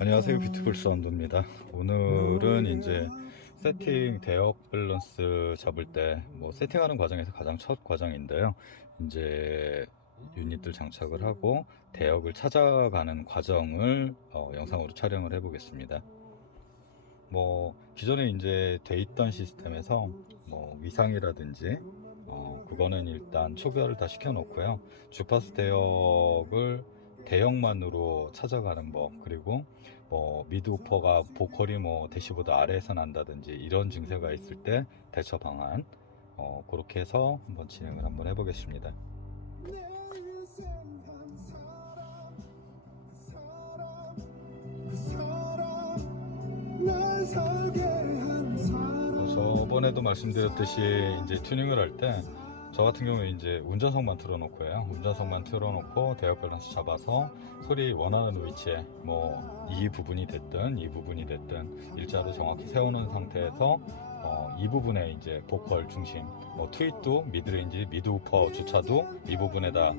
안녕하세요, 뷰티풀 사운드입니다. 오늘은 이제 세팅 대역 밸런스 잡을 때 세팅하는 과정에서 가장 첫 과정인데요. 이제 유닛들 장착을 하고 대역을 찾아가는 과정을 영상으로 촬영을 해 보겠습니다. 기존에 이제 돼 있던 시스템에서 위상이라든지 그거는 일단 초기화를 다 시켜 놓고요. 주파수 대역을 대역만으로 찾아가는 법, 그리고 미드우퍼가 보컬이 대시보드 아래에서 난다든지 이런 증세가 있을 때 대처 방안, 그렇게 해서 한번 진행을 한번 해보겠습니다. 저번에도 말씀드렸듯이 이제 튜닝을 할 때 저 같은 경우에 이제 운전석만 틀어놓고요. 운전석만 틀어놓고 대역 밸런스 잡아서 소리 원하는 위치에 이 부분이 됐든 이 부분이 됐든 일자로 정확히 세우는 상태에서 이 부분에 이제 보컬 중심, 트윗도 미드레인지, 미드우퍼 주차도 이 부분에다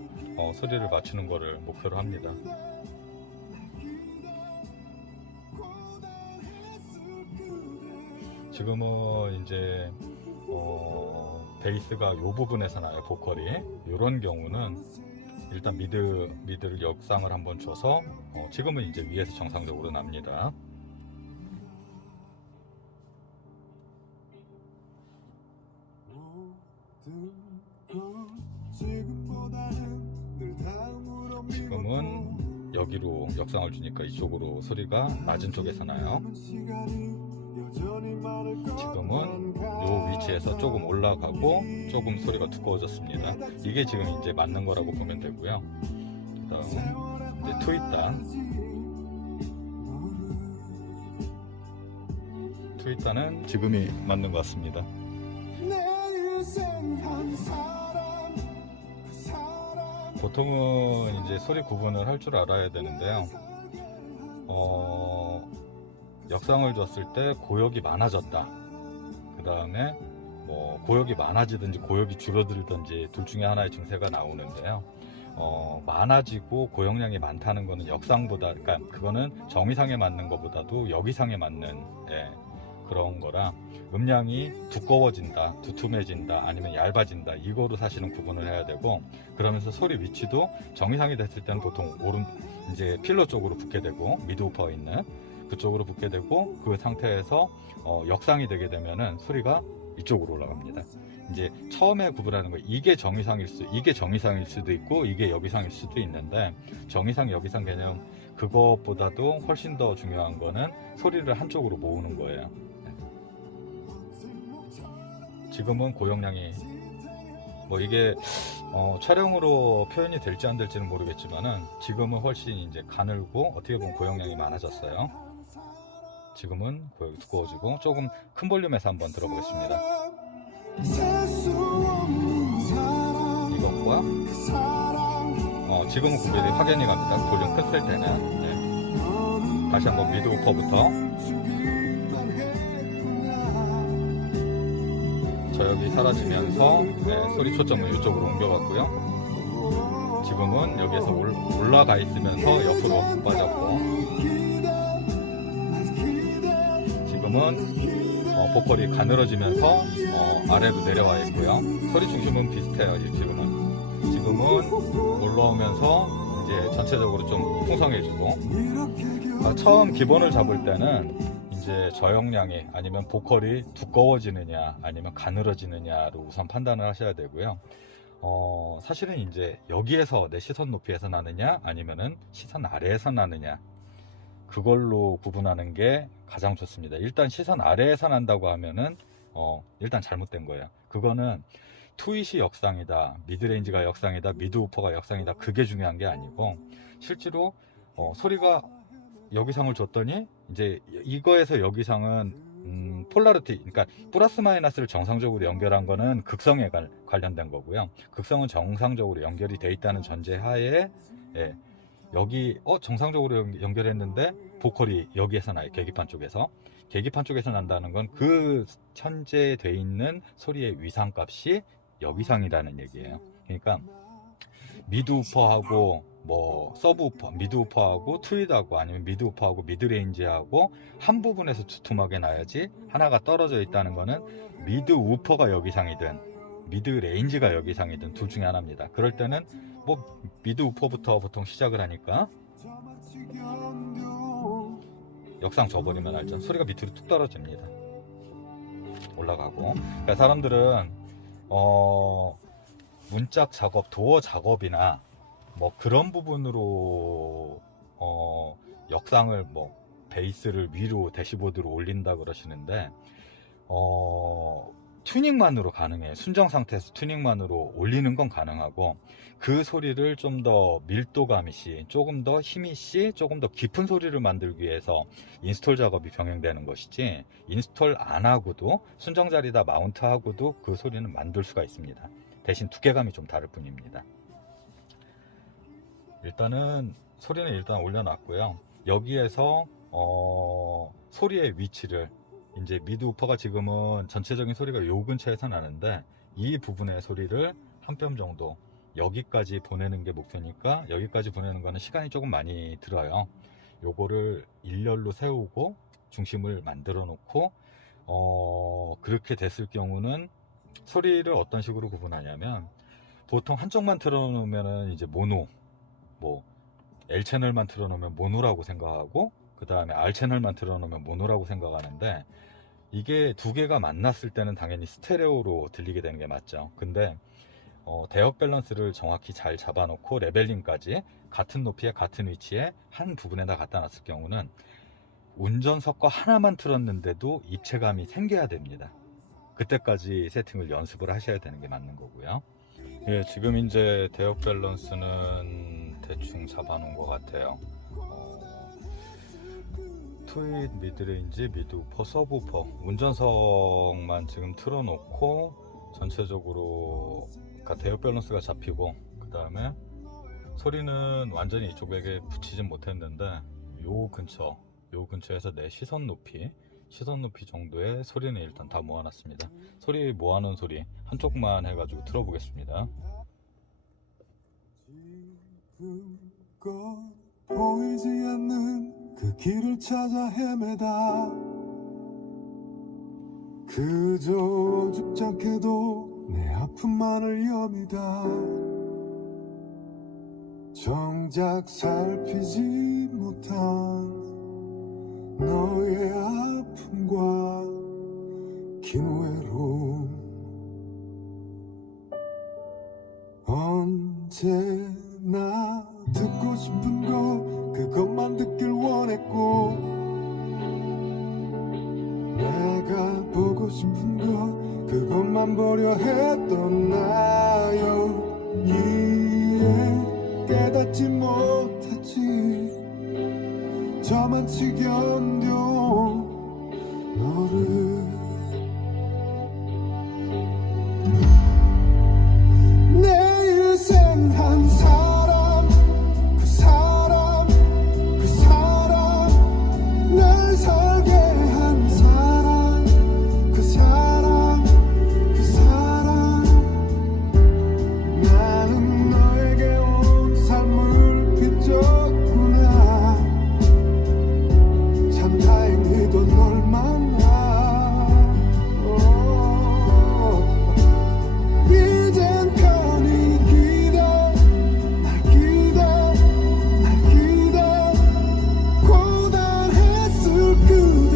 소리를 맞추는 거를 목표로 합니다. 지금은 이제 베이스가 이 부분에서 나요. 보컬이 이런 경우는 일단 미드를 역상을 한번 줘서 지금은 이제 위에서 정상적으로 납니다. 지금은 여기로 역상을 주니까 이쪽으로 소리가 낮은 쪽에서 나요. 지금은 이 위치에서 조금 올라가고 조금 소리가 두꺼워졌습니다. 이게 지금 이제 맞는 거라고 보면 되고요. 그 다음 이제 트윗단은 지금이 맞는 것 같습니다. 보통은 이제 소리 구분을 할 줄 알아야 되는데요. 역상을 줬을 때 고역이 많아졌다. 그 다음에 고역이 많아지든지 고역이 줄어들든지 둘 중에 하나의 증세가 나오는데요. 많아지고 고역량이 많다는 거는 역상보다, 그러니까 그거는 정의상에 맞는 것보다도 역이상에 맞는 그런 거라, 음량이 두꺼워진다, 두툼해진다, 아니면 얇아진다, 이거로 사실은 구분을 해야 되고, 그러면서 소리 위치도 정의상이 됐을 때는 보통 이제 필러 쪽으로 붙게 되고, 미드우퍼 있는 그쪽으로 붙게 되고, 그 상태에서 역상이 되게 되면은 소리가 이쪽으로 올라갑니다. 이제 처음에 구분하는 거, 이게 정의상일 수도 있고 이게 역이상일 수도 있는데, 정의상 역이상 개념 그것보다도 훨씬 더 중요한 거는 소리를 한쪽으로 모으는 거예요. 지금은 고역량이 이게 촬영으로 표현이 될지 안 될지는 모르겠지만은 지금은 훨씬 이제 가늘고 어떻게 보면 고역량이 많아졌어요. 지금은 고역이 두꺼워지고 조금 큰 볼륨에서 한번 들어보겠습니다. 이것과 지금은 구별이 확연히 갑니다. 볼륨 컸을 때는. 다시 한번 미드우퍼부터 저역이 사라지면서 소리 초점을 이쪽으로 옮겨갔고요. 지금은 여기에서 올라가 있으면서 옆으로 빠졌고, 지금은 보컬이 가늘어지면서 아래로 내려와 있고요. 소리 중심은 비슷해요. 지금은 올라오면서 이제 전체적으로 좀 풍성해지고, 처음 기본을 잡을 때는 이제 저역량이 아니면 보컬이 두꺼워지느냐 아니면 가늘어지느냐로 우선 판단을 하셔야 되고요. 사실은 이제 여기에서 내 시선 높이에서 나느냐 아니면은 시선 아래에서 나느냐, 그걸로 구분하는 게 가장 좋습니다. 일단 시선 아래에서 난다고 하면은 일단 잘못된 거예요. 그거는 트윗이 역상이다, 미드레인지가 역상이다, 미드우퍼가 역상이다, 그게 중요한 게 아니고, 실제로 소리가 역이상을 줬더니 이제 이거에서 역이상은 폴라리티, 그러니까 플러스 마이너스를 정상적으로 연결한 거는 극성에 관련된 거고요. 극성은 정상적으로 연결이 돼 있다는 전제하에 여기 정상적으로 연결했는데 보컬이 여기에서 나요. 계기판 쪽에서 난다는 건 그 현재 돼 있는 소리의 위상값이 역이상이라는 얘기예요. 그러니까 미드우퍼하고 뭐 서브우퍼, 미드우퍼하고 트윗하고 아니면 미드우퍼하고 미드레인지하고 한 부분에서 두툼하게 나야지, 하나가 떨어져 있다는 거는 미드우퍼가 여기상이든 미드레인지가 여기상이든 둘 중에 하나입니다. 그럴 때는 뭐 미드우퍼부터 보통 시작을 하니까 역상 줘버리면 알죠. 소리가 밑으로 뚝 떨어집니다. 올라가고. 그러니까 사람들은 문짝 작업, 도어 작업이나 뭐 그런 부분으로 역상을 뭐 베이스를 위로 대시보드로 올린다 그러시는데 튜닝만으로 가능해요. 순정 상태에서 튜닝만으로 올리는 건 가능하고, 그 소리를 좀 더 밀도감 있이, 조금 더 힘 있이, 조금 더 깊은 소리를 만들기 위해서 인스톨 작업이 병행되는 것이지, 인스톨 안 하고도 순정 자리다 마운트 하고도 그 소리는 만들 수가 있습니다. 대신 두께감이 좀 다를 뿐입니다. 일단은 소리는 일단 올려놨고요. 여기에서 소리의 위치를, 이제 미드우퍼가 지금은 전체적인 소리가 요 근처에서 나는데, 이 부분의 소리를 한 뼘 정도 여기까지 보내는 게 목표니까, 여기까지 보내는 거는 시간이 조금 많이 들어요. 요거를 일렬로 세우고 중심을 만들어 놓고 그렇게 됐을 경우는 소리를 어떤 식으로 구분하냐면, 보통 한쪽만 틀어놓으면 이제 모노, 뭐 L 채널만 틀어놓으면 모노라고 생각하고, 그 다음에 R 채널만 틀어놓으면 모노라고 생각하는데, 이게 두 개가 만났을 때는 당연히 스테레오로 들리게 되는 게 맞죠. 근데 대역 밸런스를 정확히 잘 잡아놓고 레벨링까지 같은 높이에 같은 위치에 한 부분에다 갖다 놨을 경우는 운전석과 하나만 틀었는데도 입체감이 생겨야 됩니다. 그때까지 세팅을 연습을 하셔야 되는 게 맞는 거고요. 예, 지금 이제 대역 밸런스는 대충 잡아놓은 것 같아요. 트윗, 미드레인지, 미드우퍼, 서브우퍼, 운전석만 지금 틀어놓고 전체적으로 대역 밸런스가 잡히고, 그 다음에 소리는 완전히 이쪽 벽에 붙이진 못했는데 요 근처에서 내 시선 높이 정도의 소리는 일단 다 모아놨습니다. 소리 모아놓은 소리 한쪽만 해가지고 들어보겠습니다. 지금껏 보이지 않는 그 길을 찾아 헤매다, 그저 어줍지 않게도 내 아픔만을 여미다, 정작 살피지 못한 너의 아픔과 긴 외로움, 언제나 듣고 싶은 거 그것만 듣길 원했고, 내가 보고 싶은 거 그것만 보려 했던 나여, 이해 깨닫지 못했지, 저만치 견뎌 너를. 내 일생 한 사람, 그 사람, 그 사람, 날 살게 한 사람, 그 사람, 그 사람. 나는 너에게 온 삶을 빚졌구나, 참 다행히도 널 만나. 이젠 편히 기대, 날 기대, 날 기대, 고단했을 그대.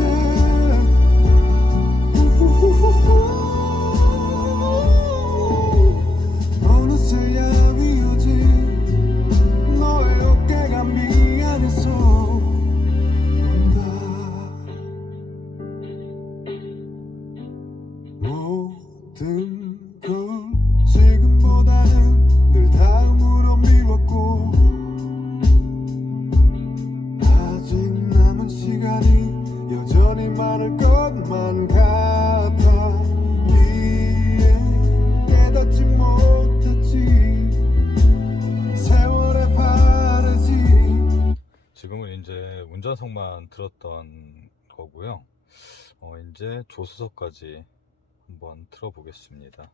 어느새야 위어진 너의 어깨가 미안해서 온다. 모든 걸 지금보다는 늘 다음으로 미뤘고, 아직 남은 시간이 여전히 많을 것만 같아. 이해 깨닫지 못했지, 세월에 바르지. 지금은 이제 운전석만 들었던 거고요. 이제 조수석까지 한번 틀어보겠습니다.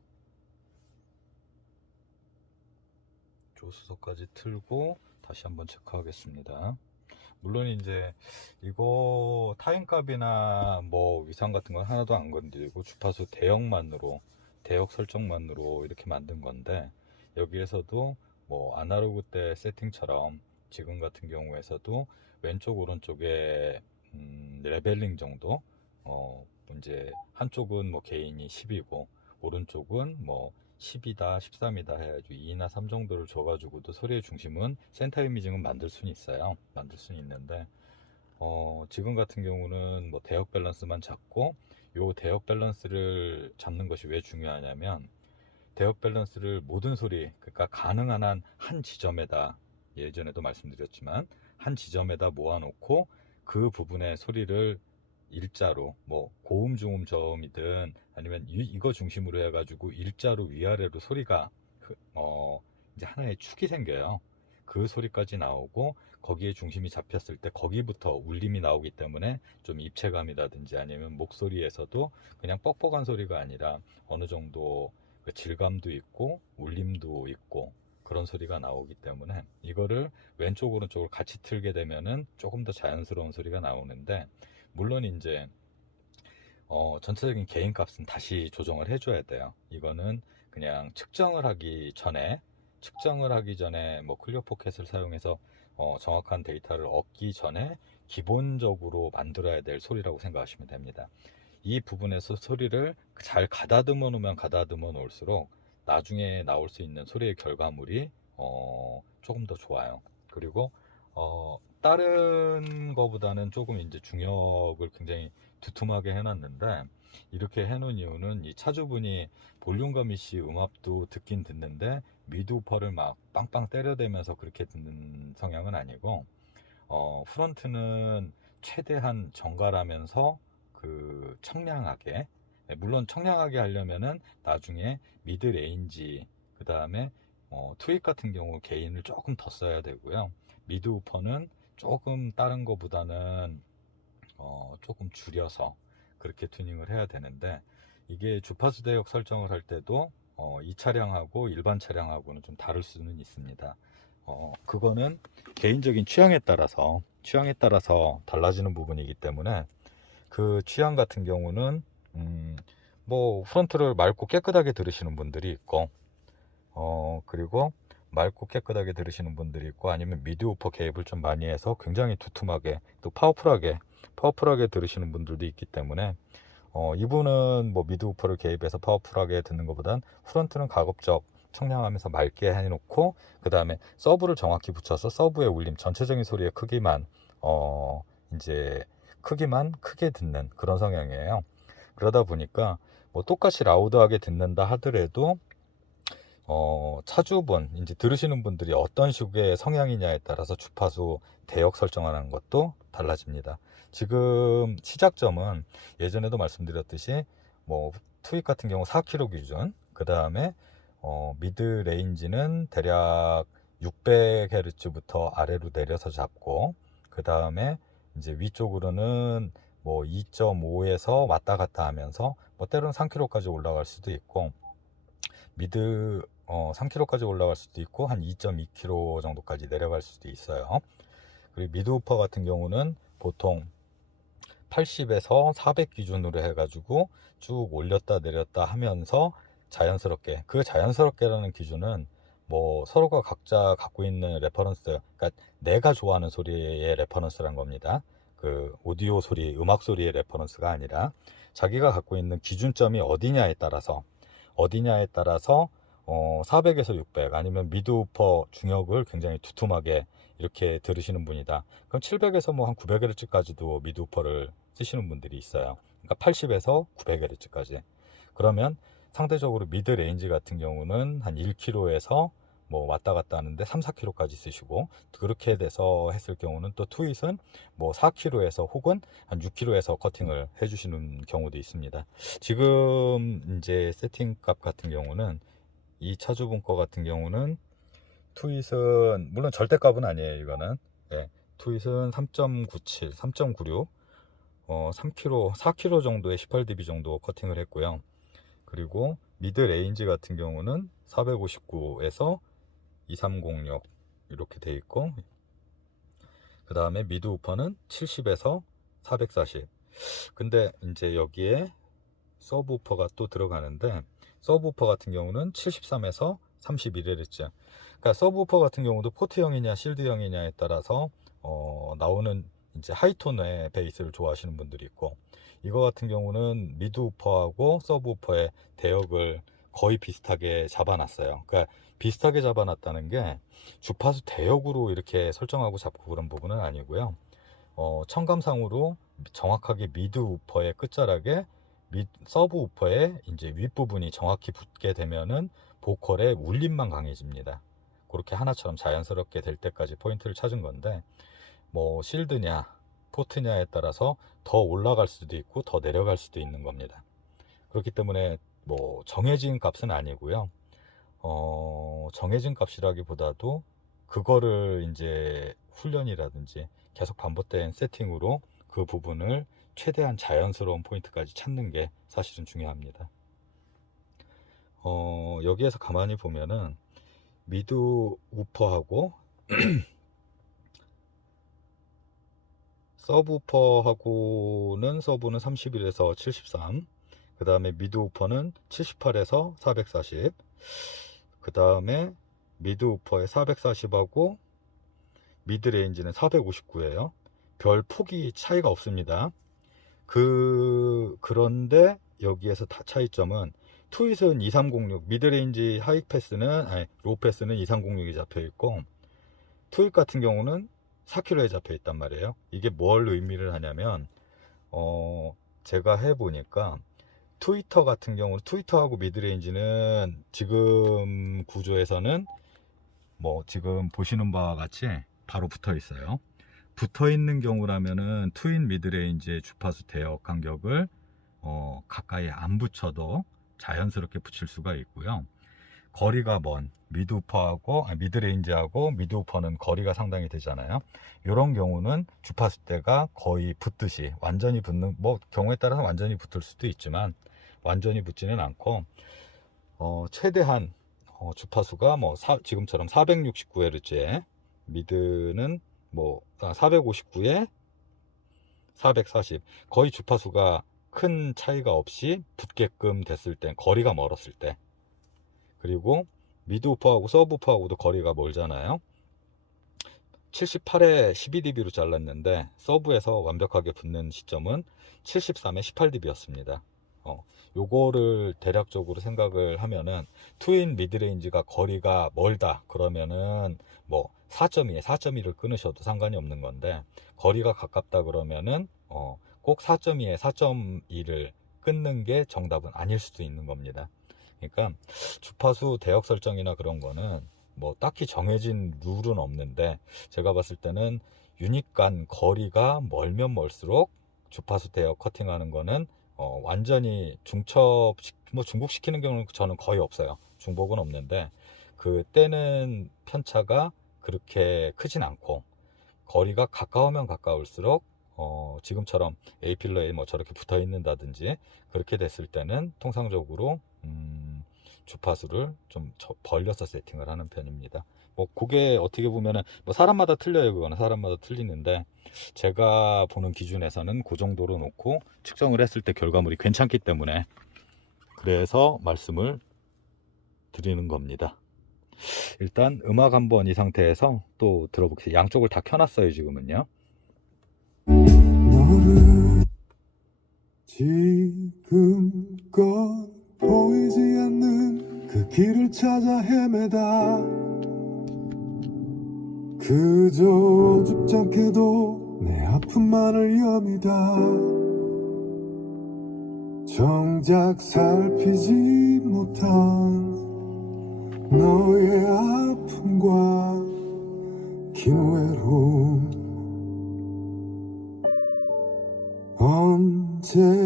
조수석까지 틀고 다시 한번 체크하겠습니다. 물론 이제 이거 타임값이나 뭐 위상 같은 건 하나도 안 건드리고 주파수 대역 설정만으로 이렇게 만든 건데, 여기에서도 뭐 아날로그 때 세팅처럼 지금 같은 경우에서도 왼쪽 오른쪽에 레벨링 정도, 이제 한쪽은 뭐 게인이 10이고 오른쪽은 뭐 10이다 13이다 해가지고 2나 3 정도를 줘가지고도 소리의 중심은 센터 이미징은 만들 수는 있어요. 만들 수는 있는데 지금 같은 경우는 뭐 대역 밸런스만 잡고, 요 대역 밸런스를 잡는 것이 왜 중요하냐면, 대역 밸런스를 모든 소리, 그러니까 가능한 한 한 지점에다, 예전에도 말씀드렸지만 한 지점에다 모아놓고 그 부분의 소리를 일자로, 뭐 고음 중음 저음이든 아니면 이거 중심으로 해가지고 일자로 위아래로 소리가 이제 하나의 축이 생겨요. 그 소리까지 나오고, 거기에 중심이 잡혔을 때 거기부터 울림이 나오기 때문에 좀 입체감이라든지 아니면 목소리에서도 그냥 뻑뻑한 소리가 아니라 어느 정도 그 질감도 있고 울림도 있고 그런 소리가 나오기 때문에, 이거를 왼쪽 오른쪽을 같이 틀게 되면은 조금 더 자연스러운 소리가 나오는데, 물론 이제 전체적인 개인 값은 다시 조정을 해줘야 돼요. 이거는 그냥 측정을 하기 전에 뭐 클리어 포켓을 사용해서 정확한 데이터를 얻기 전에 기본적으로 만들어야 될 소리라고 생각하시면 됩니다. 이 부분에서 소리를 잘 가다듬어 놓을수록 나중에 나올 수 있는 소리의 결과물이 조금 더 좋아요. 그리고 다른 거보다는 조금 이제 중역을 굉장히 두툼하게 해놨는데, 이렇게 해놓은 이유는 이 차주분이 볼륨과 미시 음압도 듣긴 듣는데 미드 우퍼를 막 빵빵 때려대면서 그렇게 듣는 성향은 아니고, 프런트는 최대한 정갈하면서 그 청량하게, 물론 청량하게 하려면은 나중에 미드 레인지, 그 다음에 트윅 같은 경우 게인을 조금 더 써야 되고요. 미드 우퍼는 조금 다른 거보다는 조금 줄여서 그렇게 튜닝을 해야 되는데, 이게 주파수 대역 설정을 할 때도 이 차량하고 일반 차량하고는 좀 다를 수는 있습니다. 그거는 개인적인 취향에 따라서 달라지는 부분이기 때문에, 그 취향 같은 경우는 뭐 프론트를 맑고 깨끗하게 들으시는 분들이 있고, 그리고 맑고 깨끗하게 들으시는 분들이 있고, 아니면 미드 우퍼 개입을 좀 많이 해서 굉장히 두툼하게 또 파워풀하게 들으시는 분들도 있기 때문에, 이분은 뭐 미드 우퍼를 개입해서 파워풀하게 듣는 것보단 프런트는 가급적 청량하면서 맑게 해놓고, 그 다음에 서브를 정확히 붙여서 서브의 울림, 전체적인 소리의 크기만 이제 크게 듣는 그런 성향이에요. 그러다 보니까 뭐 똑같이 라우드하게 듣는다 하더라도 차주분, 이제 들으시는 분들이 어떤 식의 성향이냐에 따라서 주파수 대역 설정하는 것도 달라집니다. 지금 시작점은 예전에도 말씀드렸듯이 뭐 트윅 같은 경우 4kg 기준, 그 다음에 미드 레인지는 대략 600Hz부터 아래로 내려서 잡고, 그 다음에 이제 위쪽으로는 뭐 2.5에서 왔다 갔다 하면서 뭐 때로는 3kg까지 올라갈 수도 있고, 미드 3kg까지 올라갈 수도 있고 한 2.2kg 정도까지 내려갈 수도 있어요. 그리고 미드 우퍼 같은 경우는 보통 80에서 400 기준으로 해가지고 쭉 올렸다 내렸다 하면서 자연스럽게, 그 자연스럽게라는 기준은 뭐 서로가 각자 갖고 있는 레퍼런스, 그러니까 내가 좋아하는 소리의 레퍼런스란 겁니다. 그 오디오 소리, 음악 소리의 레퍼런스가 아니라 자기가 갖고 있는 기준점이 어디냐에 따라서 400에서 600 아니면 미드 우퍼 중역을 굉장히 두툼하게 이렇게 들으시는 분이다. 그럼 700에서 뭐 한 900Hz까지도 미드 우퍼를 쓰시는 분들이 있어요. 그러니까 80에서 900Hz까지. 그러면 상대적으로 미드 레인지 같은 경우는 한 1kg에서 뭐 왔다 갔다 하는데 3, 4kg까지 쓰시고, 그렇게 돼서 했을 경우는 또 트윗은 뭐 4kg에서 혹은 한 6kg에서 커팅을 해주시는 경우도 있습니다. 지금 이제 세팅 값 같은 경우는 이 차주분 거 같은 경우는 트윗은 물론 절대값은 아니에요. 이거는 트윗은 3.97, 3.96 3kg, 4kg 정도의 18dB 정도 커팅을 했고요. 그리고 미드 레인지 같은 경우는 459에서 2306 이렇게 돼 있고, 그 다음에 미드 우퍼는 70에서 440. 근데 이제 여기에 서브 우퍼가 또 들어가는데, 서브 우퍼 같은 경우는 73에서 31Hz. 그러니까 서브 우퍼 같은 경우도 포트형이냐 실드형이냐에 따라서 나오는 이제 하이톤의 베이스를 좋아하시는 분들이 있고, 이거 같은 경우는 미드 우퍼하고 서브 우퍼의 대역을 거의 비슷하게 잡아놨어요. 그러니까 비슷하게 잡아놨다는 게 주파수 대역으로 이렇게 설정하고 잡고 그런 부분은 아니고요. 청감상으로 정확하게 미드 우퍼의 끝자락에 서브 우퍼의 이제 윗부분이 정확히 붙게 되면은 보컬의 울림만 강해집니다. 그렇게 하나처럼 자연스럽게 될 때까지 포인트를 찾은 건데, 뭐 실드냐 포트냐에 따라서 더 올라갈 수도 있고 더 내려갈 수도 있는 겁니다. 그렇기 때문에 뭐 정해진 값은 아니고요. 정해진 값이라기보다도 그거를 이제 훈련이라든지 계속 반복된 세팅으로 그 부분을 최대한 자연스러운 포인트까지 찾는 게 사실은 중요합니다. 여기에서 가만히 보면은 미드 우퍼하고 서브 우퍼하고는 서브는 31에서 73, 그 다음에 미드 우퍼는 78에서 440, 그 다음에 미드 우퍼의 440하고 미드 레인지는 459예요. 별 폭이 차이가 없습니다. 그런데 여기에서 차이점은 트윗은 2306, 미드 레인지 하이 패스는 로우 패스는 2306이 잡혀 있고, 트윗 같은 경우는 4kg에 잡혀 있단 말이에요. 이게 뭘 의미를 하냐면 제가 해보니까 트위터 같은 경우는 트위터하고 미드레인지는 지금 구조에서는 뭐 지금 보시는 바와 같이 바로 붙어 있어요. 붙어 있는 경우라면은 트윈 미드레인지의 주파수 대역 간격을 가까이 안 붙여도 자연스럽게 붙일 수가 있고요. 거리가 먼 미드우퍼하고 미드레인지하고 미드우퍼는 거리가 상당히 되잖아요. 이런 경우는 주파수대가 거의 붙듯이 완전히 붙는, 뭐 경우에 따라서 완전히 붙을 수도 있지만 완전히 붙지는 않고 최대한 주파수가 뭐 지금처럼 469Hz에 미드는 뭐 459에 440, 거의 주파수가 큰 차이가 없이 붙게끔 됐을 때, 거리가 멀었을 때. 그리고 미드 우퍼하고 서브 우퍼하고도 거리가 멀잖아요. 78에 12dB로 잘랐는데 서브에서 완벽하게 붙는 시점은 73에 18dB였습니다. 요거를 대략적으로 생각을 하면은 트윈 미드레인지가 거리가 멀다 그러면은 뭐 4.2에 4.2를 끊으셔도 상관이 없는 건데, 거리가 가깝다 그러면은 꼭 4.2에 4.2를 끊는 게 정답은 아닐 수도 있는 겁니다. 그러니까 주파수 대역 설정이나 그런 거는 뭐 딱히 정해진 룰은 없는데, 제가 봤을 때는 유닛 간 거리가 멀면 멀수록 주파수 대역 커팅하는 거는 완전히 뭐 중복시키는 경우는 저는 거의 없어요. 중복은 없는데 그 때는 편차가 그렇게 크진 않고, 거리가 가까우면 가까울수록 지금처럼 A필러에 뭐 저렇게 붙어 있는다든지 그렇게 됐을 때는 통상적으로 주파수를 좀 벌려서 세팅을 하는 편입니다. 뭐 그게 어떻게 보면은 뭐 사람마다 틀려요. 그거는 사람마다 틀리는데 제가 보는 기준에서는 그 정도로 놓고 측정을 했을 때 결과물이 괜찮기 때문에 그래서 말씀을 드리는 겁니다. 일단 음악 한번 이 상태에서 또 들어보겠습니다. 양쪽을 다 켜놨어요 지금은요. 너를 지금껏 보이지 않는 그 길을 찾아 헤매다, 그저 어줍지 않게도 내 아픔만을 여미다. 정작 살피지 못한 너의 아픔과 긴 외로움, 언제나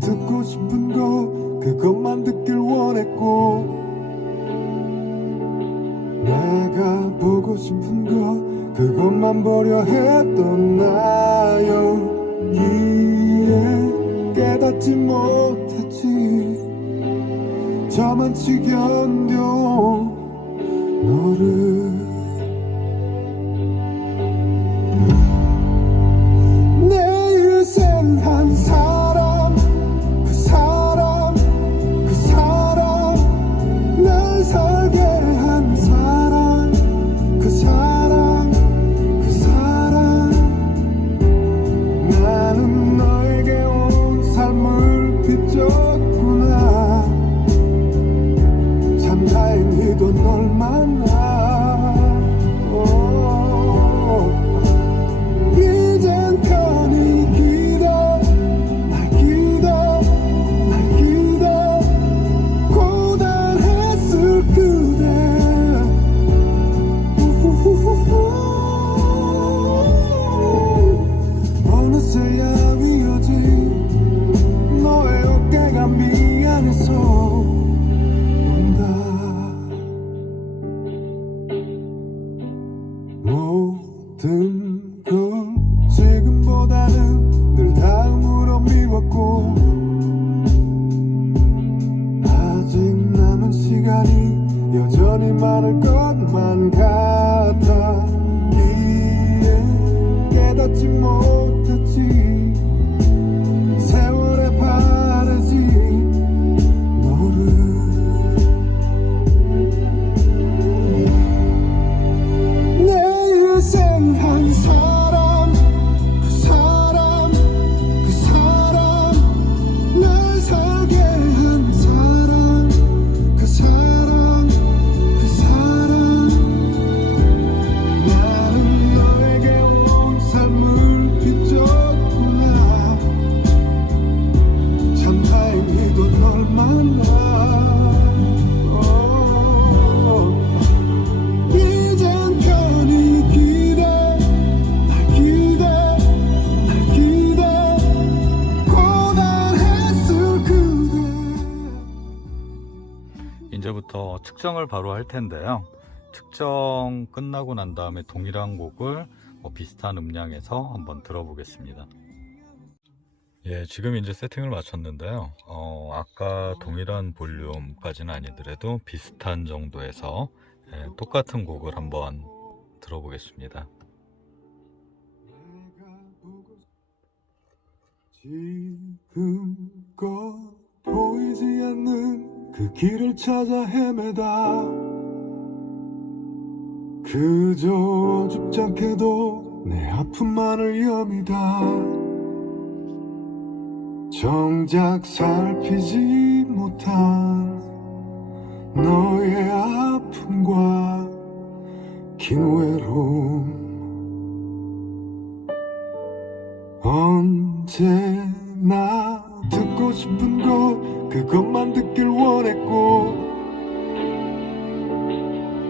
듣고 싶은 거 그것만 듣길 원했고, 내가 보고 싶은 거 그것만 보려 했던 나였기에 깨닫지 못했지. 저만치 견뎌 지금보다는 늘 다음으로 미웠고 아직 남은 시간이 여전히 많을 것만 같아. 이에 깨닫지 못했지. 세월에 바르지 너를. 내 인생 한 사람, 그 사람, 그 사람, 날 살게 한 사람, 그 사람, 그 사람. 나는 너에게 온 삶을 빚졌구나. 참 다행히도 널 만나. 이젠 편히 기대, 날 기대, 날 기대. 고단했을 그대. 이제부터 측정을 바로 할 텐데요. 측정 끝나고 난 다음에 동일한 곡을 비슷한 음량에서 한번 들어보겠습니다. 예, 지금 이제 세팅을 마쳤는데요. 아까 동일한 볼륨까지는 아니더라도 비슷한 정도에서 똑같은 곡을 한번 들어보겠습니다. 지금껏 보이지 않는 그 길을 찾아 헤매다 그저 어줍지 않게도 내 아픔만을 여미다. 정작 살피지 못한 너의 아픔과 긴 외로움. 언제나 듣고 싶은 것 그것만 듣길 원했고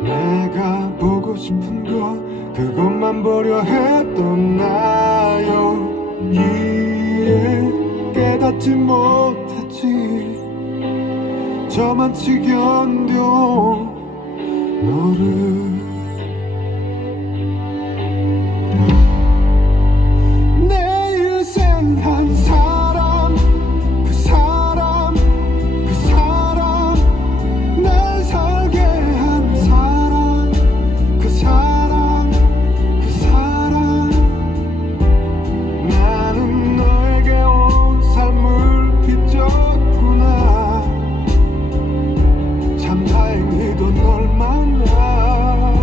내가 보고 싶은 것 그것만 보려 했던 나요. 이에 깨닫지 못했지. 저만치 견뎌 너를. 내 인생 한 사람, 그 사람, 그 사람, 날 살게 한 사람, 그 사람, 그 사람. 나는 너에게 온 삶을 빚졌구나. 참 다행히도 널 만나.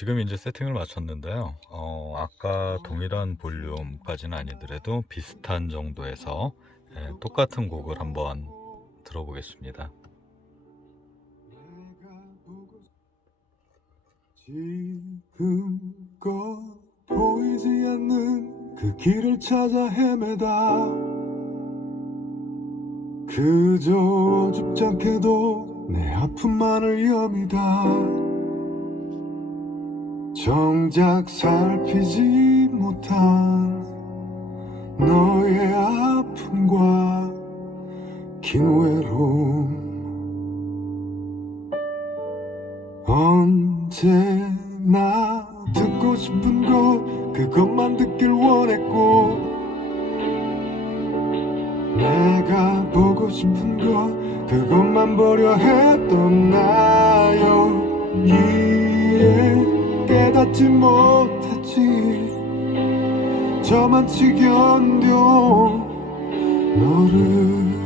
지금 이제 세팅을 마쳤는데요. 아까 동일한 볼륨까지는 아니더라도 비슷한 정도에서 똑같은 곡을 한번 들어보겠습니다. 지금껏 보이지 않는 그 길을 찾아 헤매다 그저 어줍지 않게도 내 아픔만을 여미다 정작 살피지 못한 너의 아픔과 긴 외로움 언제나 듣고 싶은 것 그것만 듣길 원했고 내가 보고 싶은 것 그것만 보려 했던 나였기에 깨닫지 못했지 저만치 견뎌 너를